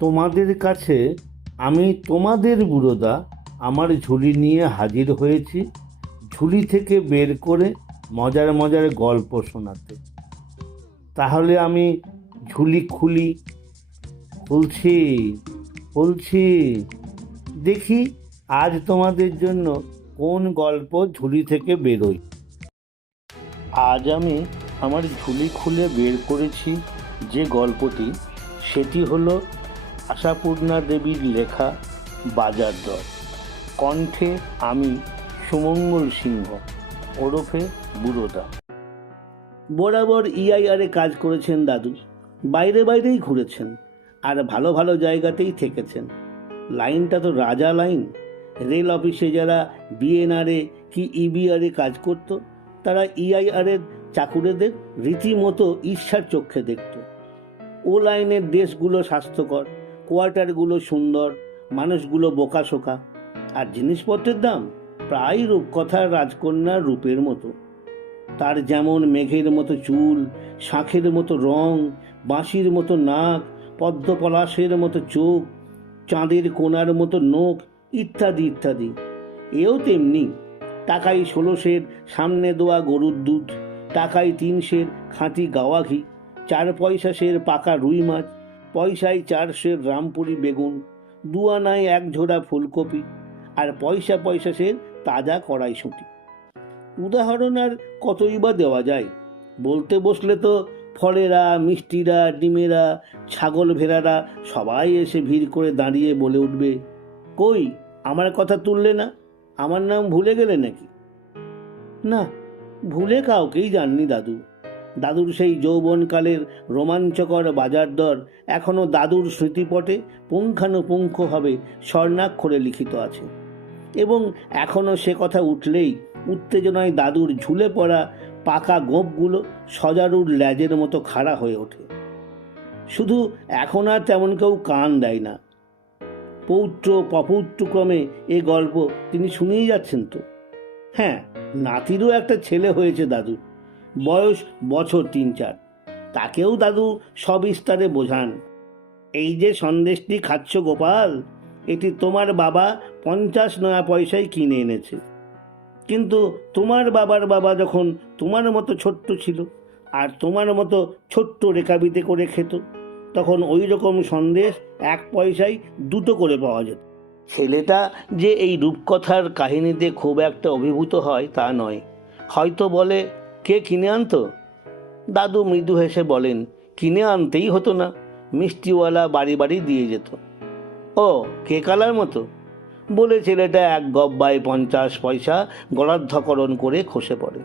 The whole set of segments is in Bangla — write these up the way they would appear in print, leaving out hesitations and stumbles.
তোমাদের কাছে আমি তোমাদের বুড়োদা আমার ঝুলি নিয়ে হাজির হয়েছি, ঝুলি থেকে বের করে মজার মজার গল্প শোনাতে। তাহলে আমি ঝুলি খুলছি খুলছি, দেখি আজ তোমাদের জন্য কোন গল্প ঝুলি থেকে বেরোয়। আজ আমি আমার ঝুলি খুলে বের করেছি যে গল্পটি, সেটি হলো আশাপূর্ণা দেবীর লেখা বাজার দর। কণ্ঠে আমি সুমঙ্গল সিংহ ওরফে বুড়োদা। বরাবর ইআইআরে কাজ করেছেন দাদু, বাইরে বাইরেই ঘুরেছেন আর ভালো ভালো জায়গাতেই থেকেছেন। লাইনটা তো রাজা লাইন। রেল অফিসে যারা বিএনআরে কি ইবিআরে কাজ করত, তারা ইআইআরের চাকুরেদের রীতিমতো ঈর্ষার চক্ষে দেখত। ও লাইনের দেশগুলো স্বাস্থ্যকর, কোয়ার্টারগুলো সুন্দর, মানুষগুলো বোকাশোকা, আর জিনিসপত্রের দাম প্রায় রূপকথার রাজকন্যার রূপের মতো। তার যেমন মেঘের মতো চুল, শাঁখের মতো রং, বাঁশির মতো নাক, পদ্মপলাশের মতো চোখ, চাঁদের কোণার মতো নখ, ইত্যাদি ইত্যাদি। এও তেমনি, টাকায় 16 সামনে দোয়া গরুর দুধ, টাকায় 3 খাঁটি গাওয়া ঘি, 4 পয়সা পাকা রুই মাছ, পয়সায় 4 রামপুরি বেগুন, 2 আনায় 1 ঝোড়া ফুলকপি, আর পয়সা তাজা কড়াইশুঁটি। উদাহরণ আর কতই বা দেওয়া যায়। বলতে বসলে তো ফলেরা, মিষ্টিরা, ডিমেরা, ছাগল ভেড়ারা সবাই এসে ভিড় করে দাঁড়িয়ে বলে উঠবে, কই আমার কথা তুললে না? আমার নাম ভুলে গেলে নাকি? না, ভুলে কাউকেই যাননি দাদু। দাদুর সেই যৌবনকালের রোমাঞ্চকর বাজার দর এখনো দাদুর স্মৃতিপটে পুঙ্খানুপুঙ্খভাবে স্বর্ণাক্ষরে লিখিত আছে, এবং এখনো সে কথা উঠলেই উত্তেজনায় দাদুর ঝুলে পড়া পাকা গোঁপগুলো সজারুর ল্যাজের মতো খাড়া হয়ে ওঠে। শুধু এখন আর তেমন কেউ কান দেয় না। পৌত্র পপৌত্রক্রমে এ গল্প তিনি শুনেই যাচ্ছেন তো। হ্যাঁ, নাতিরও একটা ছেলে হয়েছে দাদুর, বয়স বছর 3-4। তাকেও দাদু সবিস্তারে বোঝান। এই যে সন্দেশটি খাচ্ছ গোপাল, এটি তোমার বাবা 50 নয়া পয়সায় কিনে এনেছে। কিন্তু তোমার বাবার বাবা যখন তোমার মতো ছোট্ট ছিল আর তোমার মতো ছোট্ট রেখাবিতে করে খেত, তখন ওই রকম সন্দেশ 1 পয়সায় 2টো করে পাওয়া যেত। ছেলেটা যে এই রূপকথার কাহিনীতে খুব একটা অভিভূত হয় তা নয়। হয়তো বলে, কে কিনে আনতো? দাদু মৃদু হেসে বলেন, কিনে আনতেই হতো না, মিষ্টিওয়ালা বাড়ি বাড়ি দিয়ে যেত। ও, কেকালার মতো বলে ছেলেটা 1 গব্বায় 50 পয়সা গলার্ধকরণ করে খসে পড়ে।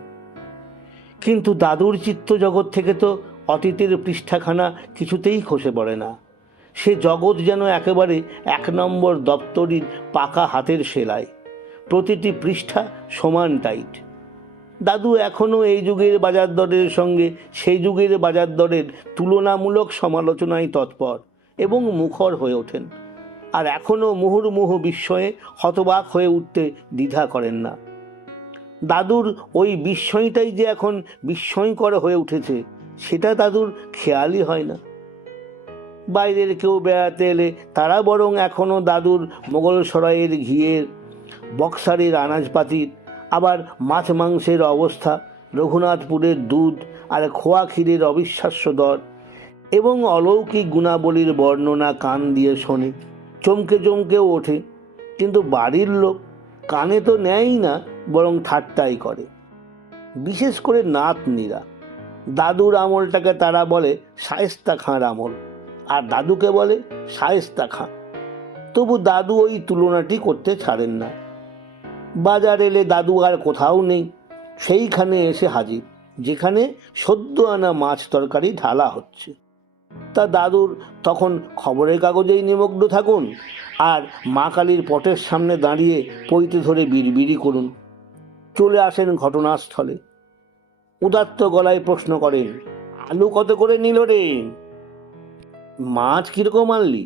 কিন্তু দাদুর চিত্তজগৎ থেকে তো অতীতের পৃষ্ঠাখানা কিছুতেই খসে পড়ে না। সে জগৎ যেন একেবারে 1 নম্বর দপ্তরির পাকা হাতের সেলাই, প্রতিটি পৃষ্ঠা সমান টাইট। দাদু এখনও এই যুগের বাজার দরের সঙ্গে সেই যুগের বাজার দরের তুলনামূলক সমালোচনায় তৎপর এবং মুখর হয়ে ওঠেন, আর এখনও মুহুর্মুহু বিস্ময়ে হতবাক হয়ে উঠতে দ্বিধা করেন না। দাদুর ওই বিস্ময়টাই যে এখন বিস্ময়কর হয়ে উঠেছে, সেটা দাদুর খেয়ালই হয় না। বাইরের কেউ বেড়াতে এলে তারা বরং এখনও দাদুর মোগলসরাইয়ের ঘিয়ের, বক্সারের আনাজপাতির, আবার মাছ মাংসের অবস্থা, রঘুনাথপুরের দুধ আর খোয়া ক্ষীরের অবিশ্বাস্য দর এবং অলৌকিক গুণাবলীর বর্ণনা কান দিয়ে শোনে, চমকে চমকেও ওঠে। কিন্তু বাড়ির লোক কানে তো নেয়ই না, বরং ঠাট্টাই করে। বিশেষ করে নাতনিরা। দাদুর আমলটাকে তারা বলে শায়েস্তা খাঁর আমল, আর দাদুকে বলে শায়েস্তা খাঁ। তবু দাদু ওই তুলনাটি করতে ছাড়েন না। বাজার এলে দাদু আর কোথাও নেই, সেইখানে এসে হাজির যেখানে সদ্য আনা মাছ তরকারি ঢালা হচ্ছে। তা দাদুর তখন খবরের কাগজেই নিমগ্ন থাকুন, আর মা কালীর পটের সামনে দাঁড়িয়ে পৈতে ধরে বিড়বিড়ি করুন। চলে আসেন ঘটনাস্থলে, উদাত্ত গলায় প্রশ্ন করেন, আলু কত করে নিল রে? মাছ কিরকম আনলি?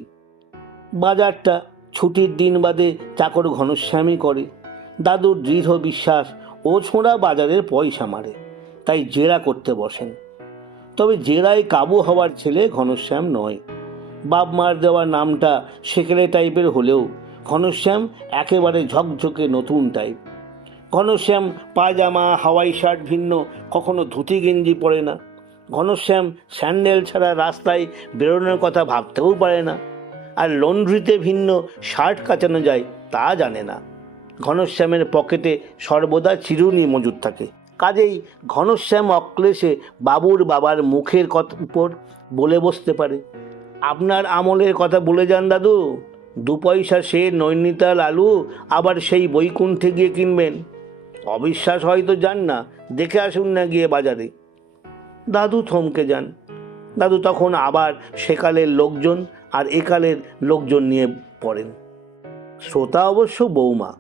বাজারটা ছুটির দিন বাদে চাকর ঘনশ্যামই করে। দাদুর দৃঢ় বিশ্বাস ও ছোঁড়া বাজারের পয়সা মারে, তাই জেরা করতে বসেন। তবে জেরায় কাবু হওয়ার ছেলে ঘনশ্যাম নয়। বাপ মার দেওয়া নামটা সেকেলে টাইপের হলেও ঘনশ্যাম একেবারে ঝকঝকে নতুন টাইপ। ঘনশ্যাম পায়জামা হাওয়াই শার্ট ভিন্ন কখনো ধুতি গেঞ্জি পরে না। ঘনশ্যাম স্যান্ডেল ছাড়া রাস্তায় বেরোনোর কথা ভাবতেও পারে না। আর লন্ড্রিতে ভিন্ন শার্ট কাচানো যায় তা জানে না। ঘনশ্যামের পকেটে সর্বদা চিরুনি মজুদ থাকে। কাজেই ঘনশ্যাম অক্লেশে বাবুর বাবার মুখের উপর বলে বসতে পারে, আপনার আমলের কথা বলে যান দাদু, 2 পয়সা সে নৈনিতাল আলু আবার সেই বৈকুণ্ঠে গিয়ে কিনবেন। অবিশ্বাস হয়তো যান না, দেখে আসুন না গিয়ে বাজারে। দাদু থমকে যান। দাদু তখন আবার সেকালের লোকজন আর একালের লোকজন নিয়ে পড়েন। শ্রোতা অবশ্য বৌমা।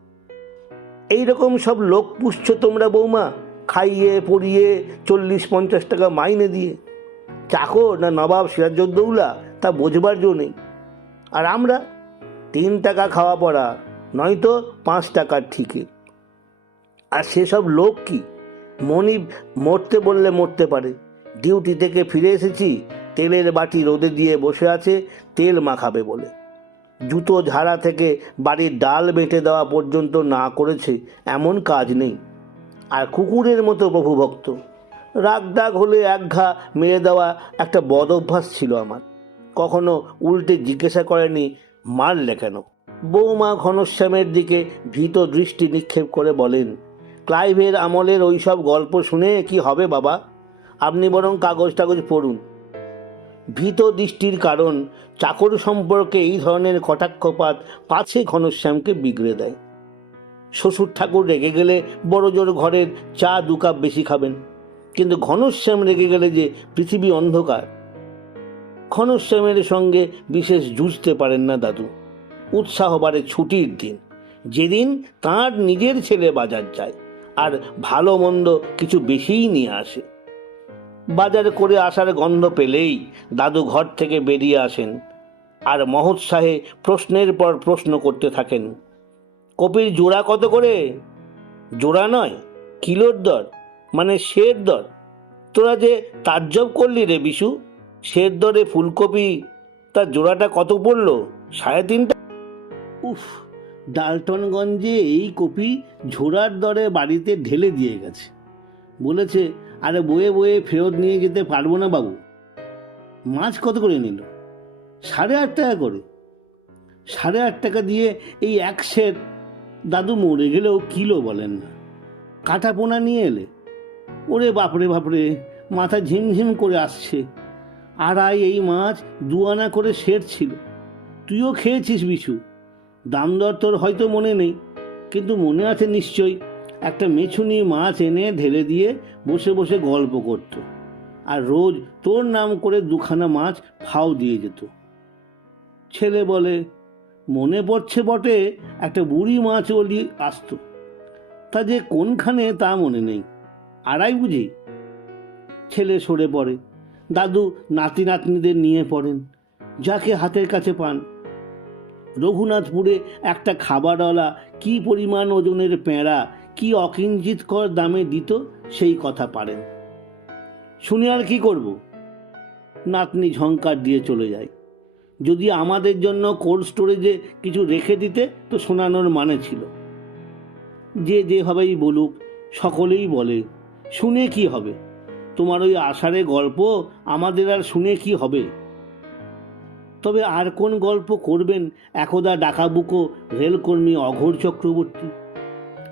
এইরকম সব লোক পুষছ তোমরা বৌমা, খাইয়ে পরিয়ে 40-50 টাকা মাইনে দিয়ে। চাকর না নবাব সিরাজউদ্দৌলা তা বোঝবার জো নেই। আর আমরা 3 টাকা খাওয়া পড়া, নয়তো 5 টাকার ঠিকে। আর সেসব লোক কি, মনিব মরতে বললে মরতে পারে। ডিউটি থেকে ফিরে এসেছি, তেলের বাটি রোদে দিয়ে বসে আছে তেল মাখাবে বলে। জুতো ঝাড়া থেকে বাড়ির ডাল বেটে দেওয়া পর্যন্ত না করেছে এমন কাজ নেই। আর কুকুরের মতো প্রভুভক্ত। রাগ ডাগ হলে এক ঘা মেরে দেওয়া একটা বদ অভ্যাস ছিল আমার। কখনো উল্টে জিজ্ঞাসা করেনি মারলে কেন। বৌমা ঘনশ্যামের দিকে ভীত দৃষ্টি নিক্ষেপ করে বলেন, ক্লাইভের আমলের ওই সব গল্প শুনে কি হবে বাবা, আপনি বরং কাগজ টাগজ পড়ুন। ভীত দৃষ্টির কারণ চাকর সম্পর্কে এই ধরনের কটাক্ষপাত পাছে ঘনশ্যামকে বিগড়ে দেয়। শ্বশুর ঠাকুর রেগে গেলে বড় জোর ঘরের চা 2 কাপ বেশি খাবেন, কিন্তু ঘনশ্যাম রেগে গেলে যে পৃথিবী অন্ধকার। ঘনশ্যামের সঙ্গে বিশেষ জুঝতে পারেন না দাদু। উৎসাহ বাড়ে ছুটির দিন, যেদিন তাঁর নিজের ছেলে বাজার যায় আর ভালো মন্দ কিছু বেশিই নিয়ে আসে। বাজার করে আসার গন্ধ পেলেই দাদু ঘর থেকে বেরিয়ে আসেন আর মহোৎসাহে প্রশ্নের পর প্রশ্ন করতে থাকেন। কপির জোড়া কত করে? জোড়া নয়, কিলোর দর, মানে সের দর। তোরা যে তাজ্জব করলি রে বিশু, সের দরে ফুলকপি, তার জোড়াটা কত পড়লো? 3.5 টাকা। উফ, ডালটনগঞ্জে এই কপি ঝোড়ার দরে বাড়িতে ঢেলে দিয়ে গেছে। বলেছে, আরে বয়ে বয়ে ফেরত নিয়ে যেতে পারবো না বাবু। মাছ কত করে নিল? 8.5 টাকা করে। 8.5 টাকা দিয়ে এই 1 সের। দাদু মরে গেলেও কিলো বলেন না। কাটা পোনা নিয়ে এলে? ওরে বাপরে বাপরে, মাথা ঝিমঝিম করে আসছে। আড়াই এই মাছ 2 আনা করে সের ছিল। তুইও খেয়েছিস বিশু। দাম দর তোর হয়তো মনে নেই, কিন্তু মনে আছে নিশ্চয়ই। একটা মেছুনি মাছ এনে ঢেলে দিয়ে বসে বসে গল্প করত, আর রোজ তোর নাম করে 2খানা মাছ ফাও দিয়ে যেত। ছেলে বলে, মনে পড়ছে বটে, একটা বুড়ি মাছ ওলি আসতো, তা যে কোনখানে তা মনে নেই। আড়াই বুঝি? ছেলে সরে পড়ে। দাদু নাতি নাতনিদের নিয়ে পড়েন, যাকে হাতের কাছে পান। রঘুনাথপুরে একটা খাবারওয়ালা কি পরিমাণ ওজনের পেঁড়া কি অকিঞ্চিতকর দামে দিত সেই কথা পারেন। শুনে আর কি করব? নাতনি ঝংকার দিয়ে চলে যায়। যদি আমাদের জন্য কোল্ড স্টোরেজে কিছু রেখে দিতে তো শোনানোর মানে ছিল। যে যেভাবেই বলুক, সকলেই বলে, শুনে কি হবে? তোমার ওই আষাঢ়ে গল্প আমাদের আর শুনে কি হবে? তবে আর কোন গল্প করবেন একদা ডাকাবুকো রেলকর্মী অঘোর চক্রবর্তী?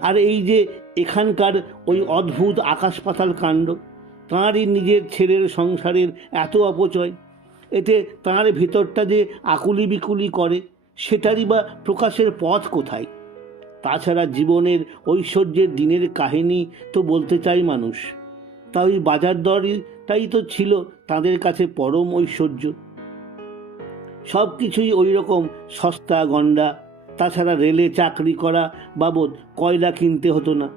আর এই যে এখানকার ওই অদ্ভুত আকাশ পাতাল কাণ্ড, তাঁরই নিজের ছেলের সংসারের এত অপচয়, এতে তাঁর ভিতরটা যে আকুলি বিকুলি করে, সেটারই বা প্রকাশের পথ কোথায়? তাছাড়া জীবনের ঐশ্বর্যের দিনের কাহিনী তো বলতে চাই মানুষ, তা ওই বাজার দরটাই তো ছিল তাদের কাছে পরম ঐশ্বর্য। সব কিছুই ওই রকম সস্তা গন্ডা। তাছাড়া রেলে চাকরি করা বাবদ কয়লা কিনতে হতো না,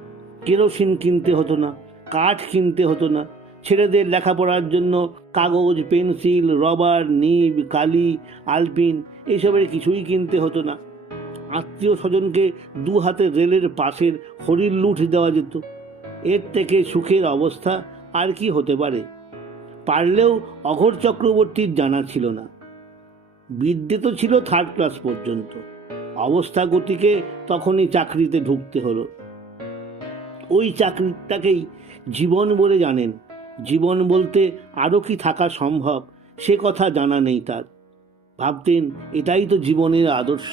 কেরোসিন কিনতে হতো না, কাঠ কিনতে হতো না। ছেলেদের লেখাপড়ার জন্য কাগজ, পেন্সিল, রবার, নিব, কালি, আলপিন এইসবের কিছুই কিনতে হতো না। আত্মীয় স্বজনকে 2 হাতে রেলের পাশের হরির লুঠ দেওয়া যেত। এর থেকে সুখের অবস্থা আর কি হতে পারে? পারলেও অঘোর চক্রবর্তীর জানা ছিল না। বিদ্যে তো ছিল 3rd ক্লাস পর্যন্ত। অবস্থা গতিকে তখনই চাকরিতে ঢুকতে হলো। ওই চাকরিটাকেই জীবন বলে জানেন। জীবন বলতে আরও কি থাকা সম্ভব সে কথা জানা নেই তার। ভাবতেন এটাই তো জীবনের আদর্শ।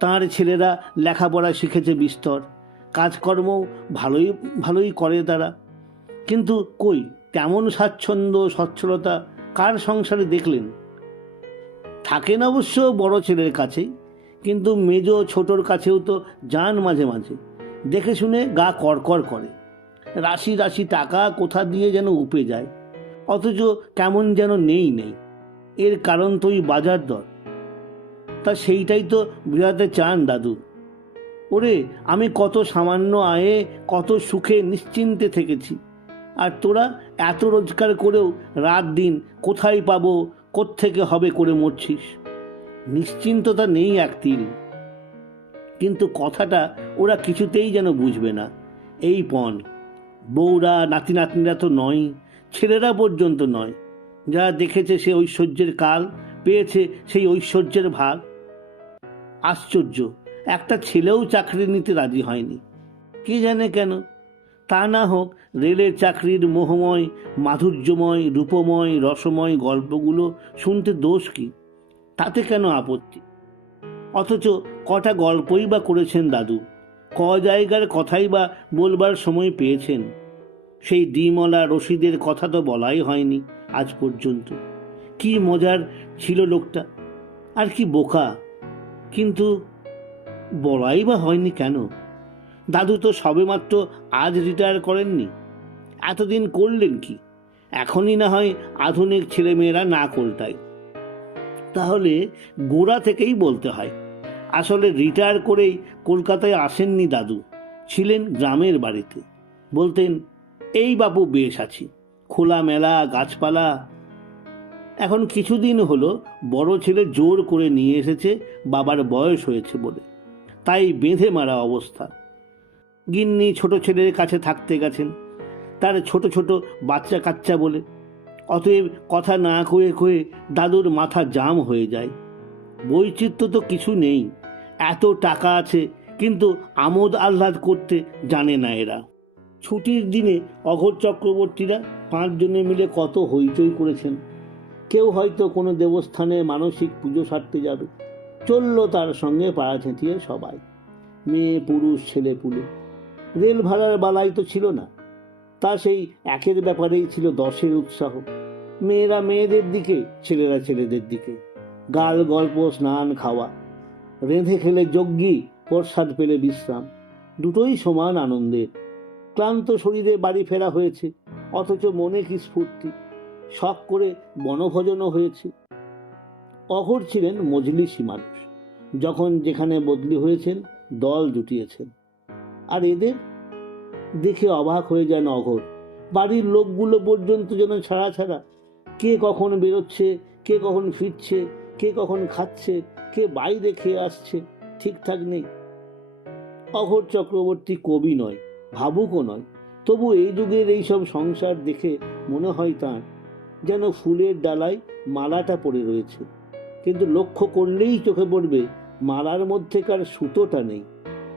তাঁর ছেলেরা লেখাপড়া শিখেছে বিস্তর, কাজকর্ম ভালোই ভালোই করে তারা, কিন্তু কই তেমন স্বাচ্ছন্দ্য সচ্ছলতা কার সংসারে দেখলেন? থাকেন অবশ্য বড় ছেলের কাছেই, কিন্তু মেজ ছোটর কাছেও তো যান মাঝে মাঝে। দেখে শুনে গা করকর করে। রাশি রাশি টাকা কোথা দিয়ে যেন উপে যায়, অথচ কেমন যেন নেই নেই। এর কারণ তো ওই বাজার দর। তা সেইটাই তো বোঝাতে চান দাদু। ওরে, আমি কত সামান্য আয়ে কত সুখে নিশ্চিন্তে থেকেছি, আর তোরা এত রোজগার করেও রাত দিন কোথায় পাবো কোত্থেকে হবে করে মরছিস। নিশ্চিন্ততা নেই এক তিল। কিন্তু কথাটা ওরা কিছুতেই যেন বুঝবে না। এই পণ বউরা নাতি নাতনিরা তো নয়, ছেলেরা পর্যন্ত নয়। যা দেখেছে সে ঐশ্বর্যের কাল, পেয়েছে সেই ঐশ্বর্যের ভাগ। আশ্চর্য, একটা ছেলেও চাকরি নিতে রাজি হয়নি। কি জানে কেন? তা না হোক রেলের চাকরির মোহময় মাধুর্যময় রূপময় রসময় গল্পগুলো শুনতে দোষ কি? তাতে কেন আপত্তি? অথচ কটা গল্পই বা করেছেন দাদু, ক জায়গার কথাই বা বলবার সময় পেয়েছেন। সেই ডিমওয়ালা রশিদের কথা তো বলাই হয়নি আজ পর্যন্ত। কি মজার ছিল লোকটা, আর কি বোকা! কিন্তু বলাই বা হয়নি কেন? দাদু তো সবেমাত্র আজ রিটায়ার করেননি। এতদিন করলেন কি? এখনই না হয় আধুনিক ছেলেমেয়েরা না কলতায়। তাহলে গোড়া থেকেই বলতে হয়। আসলে রিটায়ার করেই কলকাতায় আসেননি দাদু, ছিলেন গ্রামের বাড়িতে। বলতেন, এই বাপু বেশ আছি, খোলামেলা গাছপালা। এখন কিছুদিন হলো বড় ছেলে জোর করে নিয়ে এসেছে বাবার বয়স হয়েছে বলে, তাই বেঁধে মারা অবস্থা। গিন্নি ছোট ছেলের কাছে থাকতে গেছেন, তার ছোট ছোট বাচ্চা কাচ্চা বলে। অতএব কথা না কয়ে কয়ে দাদুর মাথা জাম হয়ে যায়। বৈচিত্র্য তো কিছু নেই। এত টাকা আছে, কিন্তু আমোদ আহ্লাদ করতে জানে না এরা। ছুটির দিনে অঘোর চক্রবর্তীরা 5 জনে মিলে কত হইচই করেছেন। কেউ হয়তো কোনো দেবস্থানে মানসিক পুজো সারতে যাবে, চলল তার সঙ্গে পাড়া ছেঁটিয়ে সবাই, মেয়ে পুরুষ ছেলে পুলে। রেল ভাড়ার বালাই তো ছিল না, তা সেই একের ব্যাপারেই ছিল 10-এর উৎসাহ। মেয়েরা মেয়েদের দিকে, ছেলেরা ছেলেদের দিকে। গাল গল্প, স্নান খাওয়া, রেঁধে খেলে যজ্ঞী, প্রসাদ পেলে বিশ্রাম, দুটোই সমান আনন্দের। ক্লান্ত শরীরে বাড়ি ফেরা হয়েছে, অথচ মনে কি স্ফূর্তি! শখ করে বনভোজনও হয়েছে। অঘোর ছিলেন মজলিসি মানুষ, যখন যেখানে বদলি হয়েছেন দল জুটিয়েছেন। আর এদের দেখে অবাক হয়ে যান অঘোর। বাড়ির লোকগুলো পর্যন্ত যেন ছাড়া ছাড়া। কে কখন বেরোচ্ছে, কে কখন ফিরছে, কে কখন খাচ্ছে, কে বাইরে খেয়ে আসছে, ঠিকঠাক নেই। অঘোর চক্রবর্তী কবি নয়, ভাবুকও নয়, তবু এই যুগের এইসব সংসার দেখে মনে হয় তাঁর যেন ফুলের ডালায় মালাটা পড়ে রয়েছে, কিন্তু লক্ষ্য করলেই চোখে পড়বে মালার মধ্যেকার সুতোটা নেই।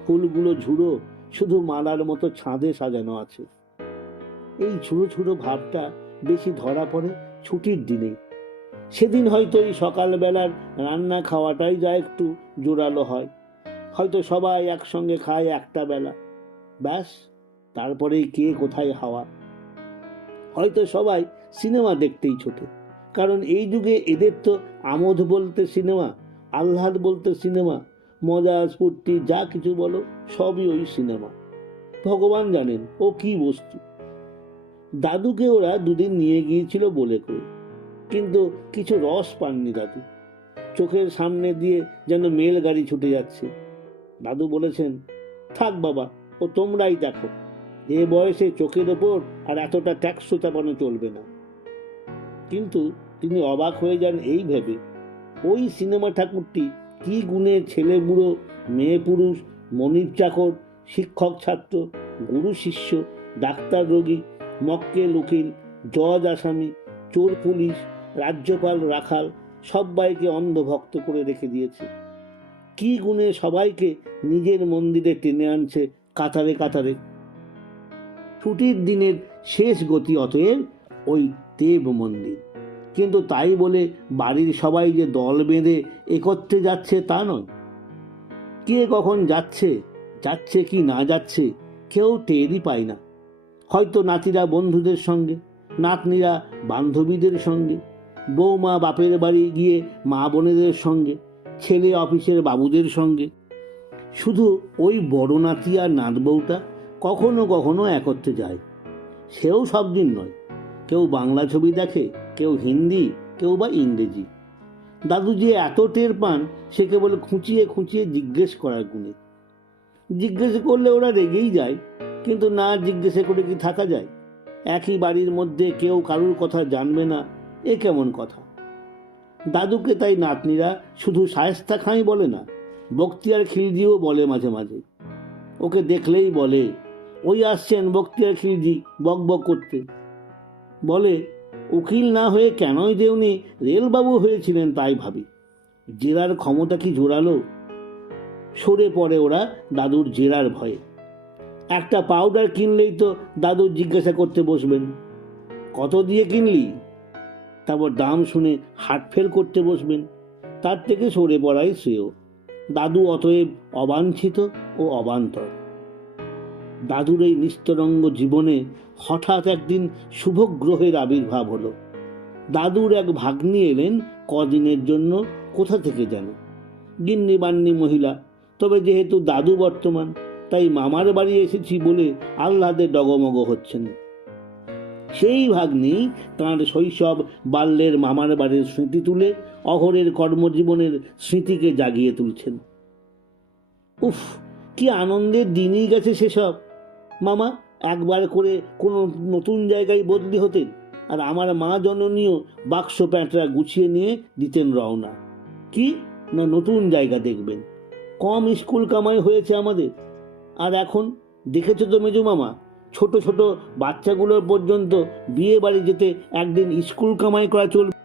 ফুলগুলো ঝুড়ো, শুধু মালার মতো ছাঁদে সাজানো আছে। এই ঝুড়ো ঝুড়ো ভাবটা বেশি ধরা পড়ে ছুটির দিনেই। সেদিন হয়তো এই সকালবেলার রান্না খাওয়াটাই যা একটু জোরালো হয়। হয়তো সবাই একসঙ্গে খায় একটা বেলা, ব্যাস, তারপরেই কে কোথায় হাওয়া। হয়তো সবাই সিনেমা দেখতেই ছোটে, কারণ এই যুগে এদের তো আমোদ বলতে সিনেমা, আহ্লাদ বলতে সিনেমা, মজা স্ফূর্তি যা কিছু বলো সবই ওই সিনেমা। ভগবান জানেন ও কি বস্তু। দাদুকে ওরা 2 দিন নিয়ে গিয়েছিল বলে কই, কিন্তু কিছু রস পাননি দাদু। চোখের সামনে দিয়ে যেন মেল গাড়ি ছুটে যাচ্ছে। দাদু বলেছেন, থাক বাবা, ও তোমরাই দেখো। এ বয়সে চোখের ওপর আর এতটা ট্যাক্স চাপানো চলবে না। কিন্তু তিনি অবাক হয়ে যান এই ভেবে, ওই সিনেমা ঠাকুরটি কি গুণে ছেলে বুড়ো, মেয়ে পুরুষ, মনিব চাকর, শিক্ষক ছাত্র, গুরু শিষ্য, ডাক্তার রোগী, মক্কেল উকিল, জজ আসামি, চোর পুলিশ, রাজ্যপাল রাখাল, সবাইকে অন্ধভক্ত করে রেখে দিয়েছে। কি গুণে সবাইকে নিজের মন্দিরে টেনে আনছে কাতারে কাতারে। ছুটির দিনের শেষ গতি অতএব ওই দেব মন্দির। কিন্তু তাই বলে বাড়ির সবাই যে দল বেঁধে একত্রে যাচ্ছে তা নয়। কে কখন যাচ্ছে, যাচ্ছে কি না যাচ্ছে কেউ টেরই পায় না। হয়তো নাতিরা বন্ধুদের সঙ্গে, নাতনিরা বান্ধবীদের সঙ্গে, বৌমা বাপের বাড়ি গিয়ে মা বোনেদের সঙ্গে, ছেলে অফিসের বাবুদের সঙ্গে। শুধু ওই বড় নাতি আর নাত বউটা কখনো কখনো একত্রে যায়। সেও সব দিন নয়। কেউ বাংলা ছবি দেখে, কেউ হিন্দি, কেউ বা ইংরেজি। দাদু যে এত টের পান সে কেবল খুঁচিয়ে খুঁচিয়ে জিজ্ঞেস করার গুণে। জিজ্ঞেস করলে ওরা রেগেই যায়, কিন্তু না জিজ্ঞেসে করে কি থাকা যায়? একই বাড়ির মধ্যে কেউ কারুর কথা জানবে না, এ কেমন কথা? দাদুকে তাই নাতনিরা শুধু শায়েস্তা খাঁই বলে না, বক্তিয়ার খিলজিও বলে মাঝে মাঝে। ওকে দেখলেই বলে, ওই আসছেন বক্তিয়ার খিলজি বক বক করতে। বলে, উকিল না হয়ে কেনই দেউনি রেলবাবু হয়েছিলেন তাই ভাবি। জেরার ক্ষমতা কি জোরালো! সরে পড়ে ওরা দাদুর জেরার ভয়ে। একটা পাউডার কিনলেই তো দাদু জিজ্ঞাসা করতে বসবেন, কত দিয়ে কিনলি? তারপর দাম শুনে হার্টফেল করতে বসবেন। তার থেকে সরে পড়াই শ্রেয়। দাদু অতএব অবাঞ্ছিত ও অবান্তর। দাদুর এই নিস্তরঙ্গ জীবনে হঠাৎ একদিন শুভ গ্রহের আবির্ভাব হলো। দাদুর এক ভাগ্নি এলেন কদিনের জন্য কোথা থেকে যেন। গিন্নি বান্নি মহিলা, তবে যেহেতু দাদু বর্তমান তাই মামার বাড়ি এসেছি বলে আহ্লাদে ডগমগ হচ্ছেন। সেই ভাগ্নি তাঁর শৈশব বাল্যের মামার বাড়ির স্মৃতি তুলে অঘরের কর্মজীবনের স্মৃতিকে জাগিয়ে তুলছেন। উফ, কি আনন্দের দিনই গেছে সেসব। মামা একবার করে কোনো নতুন জায়গায় বদলি হতেন, আর আমার মা জননীও বাক্স প্যাঁটরা গুছিয়ে নিয়ে দিতেন রওনা। কি না নতুন জায়গা দেখবেন। কম স্কুল কামাই হয়েছে আমাদের। আর এখন দেখেছো তো মেজো মামা, ছোট ছোট বাচ্চাগুলোর পর্যন্ত বিয়ে বাড়ি যেতে একদিন স্কুল কামাই করা চলবে।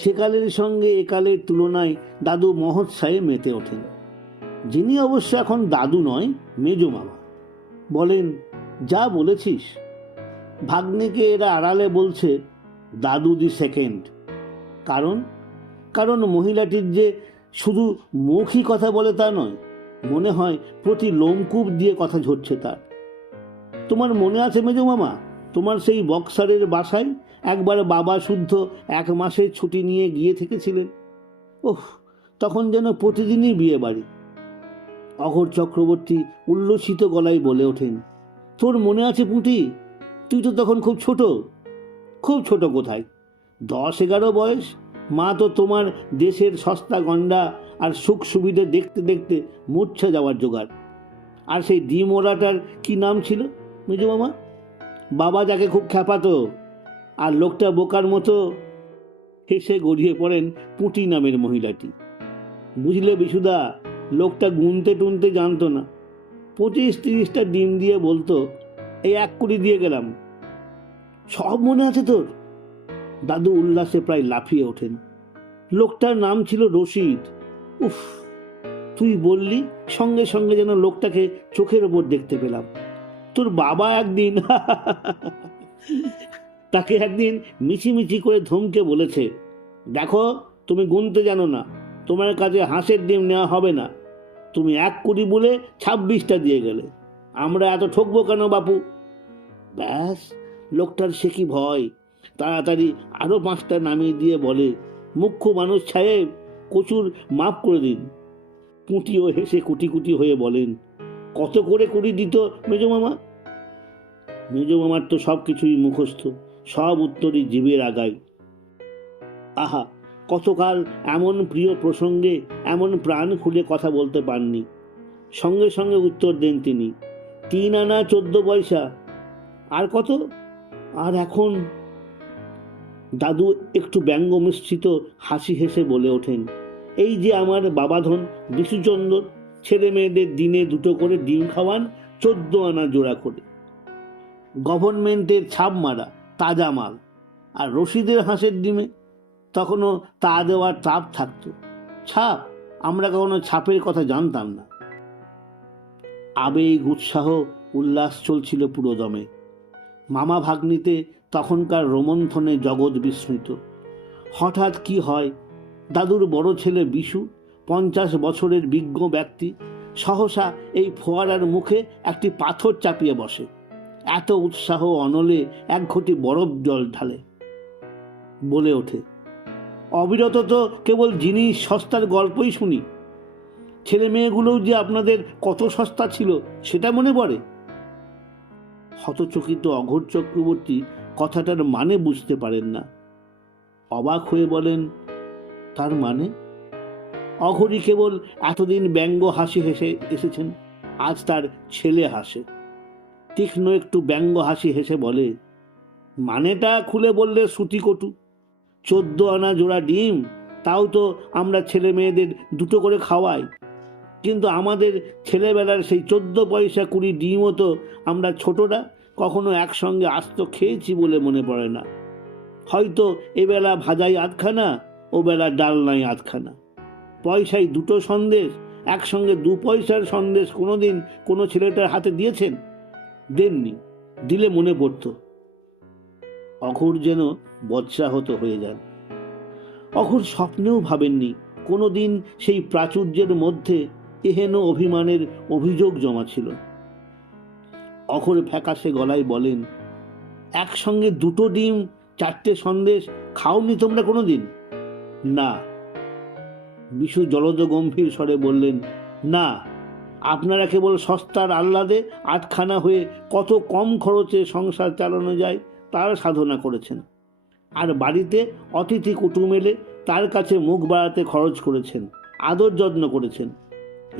সেকালের সঙ্গে একালের তুলনায় দাদু মহোৎসাহে মেতে ওঠেন। যিনি অবশ্য এখন দাদু নয়, মেজো মামা। বলেন, যা বলেছিস। ভাগ্নিকে এরা আড়ালে বলছে দাদু দি সেকেন্ড। কারণ কারণ মহিলাটির যে শুধু মুখই কথা বলে তা নয়, মনে হয় প্রতি লোমকূপ দিয়ে কথা ঝরছে তার। তোমার মনে আছে মেজো মামা, তোমার সেই বক্সারের বাসায় একবার বাবা শুদ্ধ 1 মাসের ছুটি নিয়ে গিয়ে থেকেছিলেন? ওহ, তখন যেন প্রতিদিনই বিয়ে বাড়ি। অঘোর চক্রবর্তী উল্লসিত গলায় বলে ওঠেন, তোর মনে আছে পুঁটি? তুই তো তখন খুব ছোট। খুব ছোট কোথায়, 10-11 বয়স। মা তো তোমার দেশের সস্তা গন্ডা আর সুখ সুবিধে দেখতে দেখতে মূর্ছা যাওয়ার জোগাড়। আর সেই ডিম ওরাটার কি নাম ছিল মেজো মামা? বাবা যাকে খুব খ্যাপাতো, আর লোকটা বোকার মতো। হেসে গড়িয়ে পড়েন পুঁটি নামের মহিলাটি। বুঝলে বিশুদা, লোকটা গুনতে টুনতে জানতো না। 25-30টা ডিম দিয়ে বলতো, এই 1 কুড়ি দিয়ে গেলাম। সব মনে আছে তোর? দাদু উল্লাসে প্রায় লাফিয়ে ওঠেন। লোকটার নাম ছিল রশিদ। উফ, তুই বললি সঙ্গে সঙ্গে যেন লোকটাকে চোখের ওপর দেখতে পেলাম। তোর বাবা একদিন তাকে একদিন মিছিমিছি করে ধমকে বলেছে, দেখো তুমি গুনতে জানো না, তোমার কাছে হাঁসের ডিম নেওয়া হবে না। তুমি 1 কুড়ি বলে 26টা দিয়ে গেলে। আমরা এত ঠকবো কেন বাপু? ব্যাস, লোকটার সে কি ভয়। তাড়াতাড়ি আরো 5টা নামিয়ে দিয়ে বলে, মুখ্য মানুষ সাহেব, কচুর মাফ করে দিন। পুঁটিও হেসে কুটি কুটি হয়ে বলেন, কত করে কুড়ি দিত মেজো মামা? মেজো মামার তো সব কিছুই মুখস্থ, সব উত্তরই জিভের আগায়। আহা, কতকাল এমন প্রিয় প্রসঙ্গে এমন প্রাণ খুলে কথা বলতে পাননি। সঙ্গে সঙ্গে উত্তর দেন তিনি, 3 আনা 14 পয়সা। আর কত? আর এখন? দাদু একটু ব্যঙ্গ মিশ্রিত হাসি হেসে বলে ওঠেন, এই যে আমার বাবাধন বিশুচন্দর, ছেলে মেয়েদের দিনে 2টো করে ডিম খাওয়ান 14 আনা জোড়া করে। গভর্নমেন্টের ছাপ মারা তাজা মাল। আর রশিদের হাঁসের ডিমে তখনও তা দেওয়ার চাপ থাকতো। ছাপ, আমরা কখনো ছাপের কথা জানতাম না। আবেগ, উৎসাহ, উল্লাস চলছিল পুরোদমে। মামা ভাগ্নিতে তখনকার রোমন্থনে জগৎ বিস্মৃত। হঠাৎ কি হয়, দাদুর বড় ছেলে বিশু, 50 বছরের বিজ্ঞ ব্যক্তি, সহসা এই ফোয়ারার মুখে একটি পাথর চাপিয়ে বসে। এত উৎসাহ অনলে এক ঘটি বরফ জল ঢালে। বলে ওঠে, অবিরত তো কেবল জিনিস সস্তার গল্পই শুনি। ছেলে মেয়েগুলোও যে আপনাদের কত সস্তা ছিল সেটা মনে পড়ে। হতচকিত অঘোর চক্রবর্তী কথাটার মানে বুঝতে পারেন না। অবাক হয়ে বলেন, তার মানে? অঘোরই কেবল এতদিন ব্যঙ্গ হাসি হেসে এসেছেন, আজ তার ছেলে হাসে। তীক্ষ্ণ একটু ব্যঙ্গ হাসি হেসে বলে, মানেটা খুলে বললে শ্রুতিকটু। 14 আনা জোড়া ডিম, তাও তো আমরা ছেলে মেয়েদের 2টো করে খাওয়াই। কিন্তু আমাদের ছেলেবেলার সেই 14 পয়সা 20 ডিমও তো আমরা ছোটরা কখনো একসঙ্গে আস্ত খেয়েছি বলে মনে পড়ে না। হয়তো এবেলা ভাজাই আধখানা, ও বেলা ডাল নাই আধখানা। পয়সায় 2টো সন্দেশ, একসঙ্গে 2 পয়সার সন্দেশ কোনোদিন কোনো ছেলেটার হাতে দিয়েছেন? দেননি, দিলে মনে পড়তো। অঘোর যেন বৎসাহত হয়ে যান। অঘোর স্বপ্নেও ভাবেননি কোনোদিন সেই প্রাচুর্যের মধ্যে এহেন অভিমানের অভিযোগ জমা ছিল। অঘোর ফ্যাকাশে গলায় বলেন, একসঙ্গে 2টো ডিম, 4টে সন্দেশ খাওনি তোমরা কোনোদিন? না। বিশু জলদ গম্ভীর স্বরে বললেন, না, আপনারা কেবল সস্তার আহ্লাদে আটখানা হয়ে কত কম খরচে সংসার চালানো যায় তার সাধনা করেছেন। আর বাড়িতে অতিথি কুটুম এলে তার কাছে মুখ বাড়াতে খরচ করেছেন, আদর যত্ন করেছেন।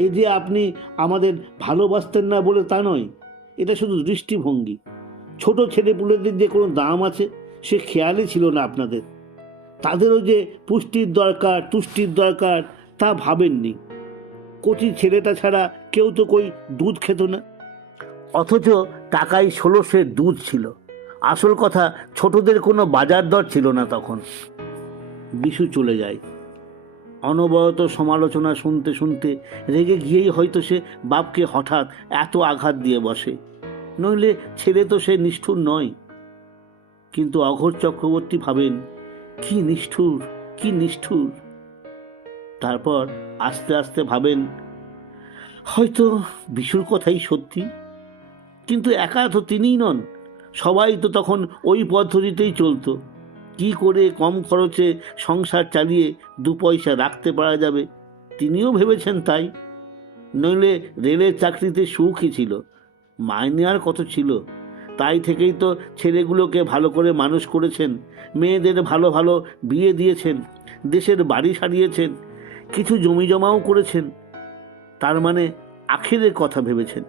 এই যে আপনি আমাদের ভালোবাসতেন না বলে তা নয়, এটা শুধু দৃষ্টিভঙ্গি। ছোট ছেলেপুলেদের যে কোনো দাম আছে সে খেয়ালই ছিল না আপনাদের। তাদেরও যে পুষ্টির দরকার, তুষ্টির দরকার তা ভাবেননি। কচি ছেলেটা ছাড়া কেউ তো কই দুধ খেত না, অথচ টাকায় 16 দুধ ছিল। আসল কথা, ছোটদের কোনো বাজার দর ছিল না তখন। বিশু চলে যায়। অনবরত সমালোচনা শুনতে শুনতে রেগে গিয়েই হয়তো সে বাপকে হঠাৎ এত আঘাত দিয়ে বসে, নইলে ছেলে তো সে নিষ্ঠুর নয়। কিন্তু অঘোর চক্রবর্তী ভাবেন, কি নিষ্ঠুর, কি নিষ্ঠুর। তারপর আস্তে আস্তে ভাবেন, হয়তো বিশুর কথাই সত্যি। কিন্তু একা তো তিনিই নন, সবাই তো তখন ওই পদ্ধতিতেই চলতো। কি করে কম খরচে সংসার চালিয়ে 2 পয়সা রাখতে পারা যাবে তিনিও ভেবেছেন তাই। নইলে রেলের চাকরিতে সুখই ছিল, মাইনে আর কত ছিল। তাই থেকেই তো ছেলেগুলোকে ভালো করে মানুষ করেছেন, মেয়েদের ভালো ভালো বিয়ে দিয়েছেন, দেশের বাড়ি সারিয়েছেন, কিছু জমি জমাও করেছেন। তার মানে আখেরের কথা ভেবেছেন।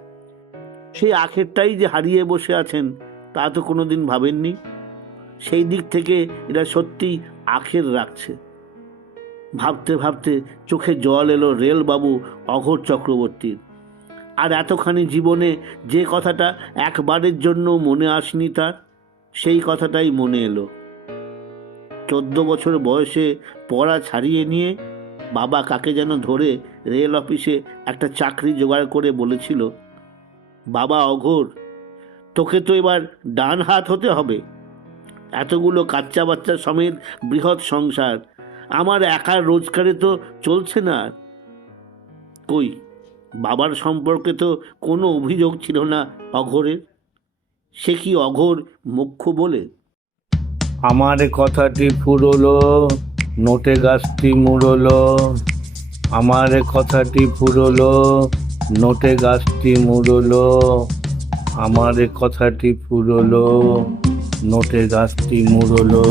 সেই আখেরটাই যে হারিয়ে বসে আছেন তা তো কোনোদিন ভাবেননি। সেই দিক থেকে এরা সত্যিই আখের রাখছে। ভাবতে ভাবতে চোখে জল এলো রেলবাবু অঘোর চক্রবর্তীর। আর এতখানি জীবনে যে কথাটা একবারের জন্য মনে আসেনি তার, সেই কথাটাই মনে এলো। 14 বছর বয়সে পড়া ছাড়িয়ে নিয়ে বাবা কাকে যেন ধরে রেল অফিসে একটা চাকরি জোগাড় করে বলেছিল, বাবা অঘোর, তোকে তো এবার ডান হাত হতে হবে। এতগুলো কাচ্চা বাচ্চা সমেত বৃহৎ সংসার আমার একার রোজগারে তো চলছে না। কই, বাবার সম্পর্কে তো কোনো অভিযোগ ছিল না অঘোরের। সে কি অঘোর মুখ্য বলে? আমার কথাটি ফুরলো, নোটে গাছটি মুড়লো। আমার কথাটি ফুরলো, নোটে গাছটি মুড়লো। আমার কথাটি ফুরলো, নোটে গাছটি মুড়লো।